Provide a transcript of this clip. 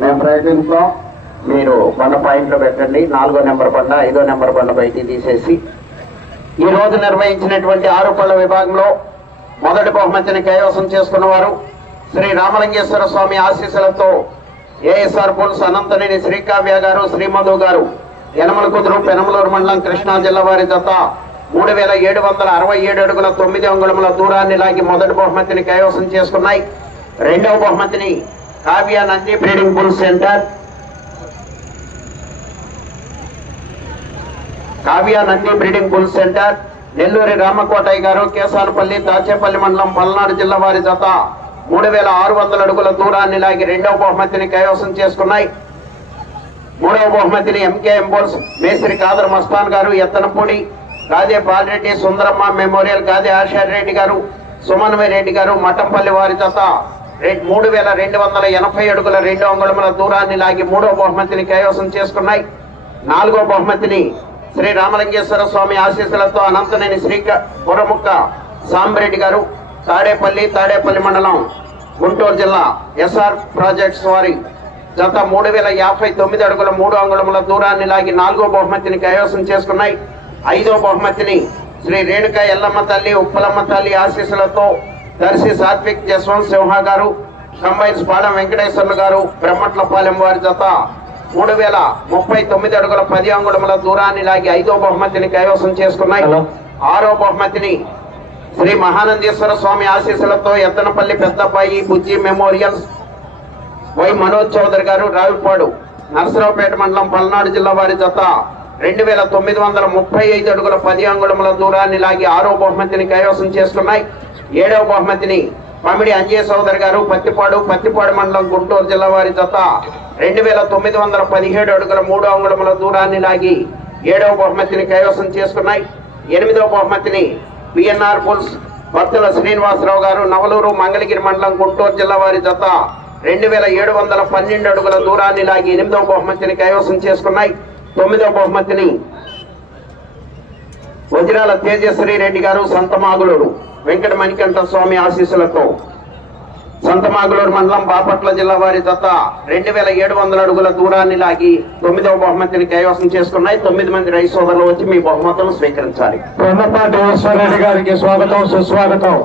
మేము ప్రయత్నిస్తాం. మీరు బండ పాయింట్లో పెట్టండి. నాలుగో నెంబర్ బండ ఐదో నెంబర్ బండ బయటికి తీసేసి ఈ రోజు నిర్వహించినటువంటి ఆరు పళ్ళ విభాగంలో మొదటి బహుమతిని కైవసం చేసుకున్న వారు శ్రీ రామలింగేశ్వర స్వామి ఆశీస్సులతో ఏఎస్ఆర్ పుల్స్ అనంతనేని శ్రీకావ్య గారు శ్రీమధు గారు యనమల కుదురు పెనమలూరు మండలం కృష్ణా జిల్లా వారి జత మూడు వేల ఏడు వందల అరవై ఏడు అడుగుల తొమ్మిది అంగుళముల దూరాన్ని లాగి మొదటి బహుమతిని కైవసం చేసుకున్నాయి. రెండవ బహుమతిని Kavya Nandi breeding bull centre. Kavya Nandi breeding bull centre. Nelluri Ramakotaiah గారు కేసానపల్లి దాచేపల్లి మండలం పల్నాడు జిల్లా వారి జత మూడు వేల ఆరు వందల అడుగుల దూరాన్ని లాగి రెండవ బహుమతిని కైవసం చేసుకున్నాయి. మూడవ బహుమతిని ఎంకేఎం బోల్స్ మేస్త్రి కాదర్ మస్తాన్ గారు ఎత్తనపూడి గాదే బాలరెడ్డి సుందరమ్మ మెమోరియల్ గాదే ఆషాఢ్ రెడ్డి గారు సుమన్వయ్ రెడ్డి గారు మఠంపల్లి వారి జత మూడు వేల రెండు వందల ఎనభై అడుగుల రెండు అంగుళముల దూరాన్ని లాగి మూడో బహుమతిని కైవసం చేసుకున్నాయి. నాలుగో బహుమతిని శ్రీ రామలింగేశ్వర స్వామి ఆశీస్సులతో అనంతనేని శ్రీక పురముక్క సాంబరెడ్డి గారు తాడేపల్లి తాడేపల్లి మండలం గుంటూరు జిల్లా ఎస్ఆర్ ప్రాజెక్ట్స్ వారి జత మూడు వేల యాభై తొమ్మిది అడుగుల మూడు అంగుళముల దూరాన్ని లాగి నాలుగో బహుమతిని కైవసం చేసుకున్నాయి. ఐదో బహుమతిని శ్రీ రేణుక ఎల్లమ్మ తల్లి ఉప్పలమ్మ తల్లి ఆశీస్సులతో దర్శి సాత్విక్ జస్వంత్ సింహ గారు కంబైన్స్ పాలెం వెంకటేశ్వర్లు గారు బ్రహ్మట్లపాలెం వారి జత. మూడు వేల ముప్పై తొమ్మిది అడుగుల పది అంగుళముల దూరాన్ని లాగి ఐదో బహుమతిని కైవసం చేసుకున్నాయి. ఆరో బహుమతిని శ్రీ మహానందేశ్వర స్వామి ఆశీస్సులతో ఎత్తనపల్లి పెద్దబ్బాయి బుజ్జి మెమోరియల్స్ వై మనోజ్ చౌదరి గారు రావిపాడు నరసరావుపేట మండలం పల్నాడు జిల్లా వారి జత. రెండు వేల తొమ్మిది వందల ముప్పై ఐదు అడుగుల పది అంగుళముల దూరాన్ని లాగి ఆరో బహుమతిని కైవసం చేసుకున్నాయి ఏడవ బహుమతిని పమిడి అంజయ సోదర్ గారు పత్తిపాడు పత్తిపాడు మండలం గుంటూరు జిల్లా వారి జత. రెండు వేల తొమ్మిది వందల పదిహేడు అడుగుల మూడు అంగుళముల దూరాన్ని లాగి ఏడవ బహుమతిని కైవసం చేసుకున్నాయి ఎనిమిదవ బహుమతిని పిఎన్ఆర్ పుల్స్ భక్తుల శ్రీనివాసరావు గారు నవలూరు మంగళగిరి మండలం గుంటూరు జిల్లా వారి జత. రెండు వేల ఏడు వందల పన్నెండు అడుగుల దూరాన్ని లాగి ఎనిమిదవ బహుమతిని కైవసం చేసుకున్నాయి తొమ్మిదవ బహుమతిని వజ్రాల తేజశ్రీ రెడ్డి గారు సంతమాగులూరు వెంకట మణికంఠ స్వామి ఆశీస్సులతో. సంతమాగులూరు మండలం బాపట్ల జిల్లా వారి జత రెండు వేల ఏడు వందల అడుగుల దూరాన్ని లాగి తొమ్మిదవ బహుమతిని కైవసం చేసుకున్నాయి. తొమ్మిది మంది రైతు సోదరులు వచ్చి మీ బహుమతులను స్వీకరించాలి. గారికి స్వాగతం సుస్వాగతం.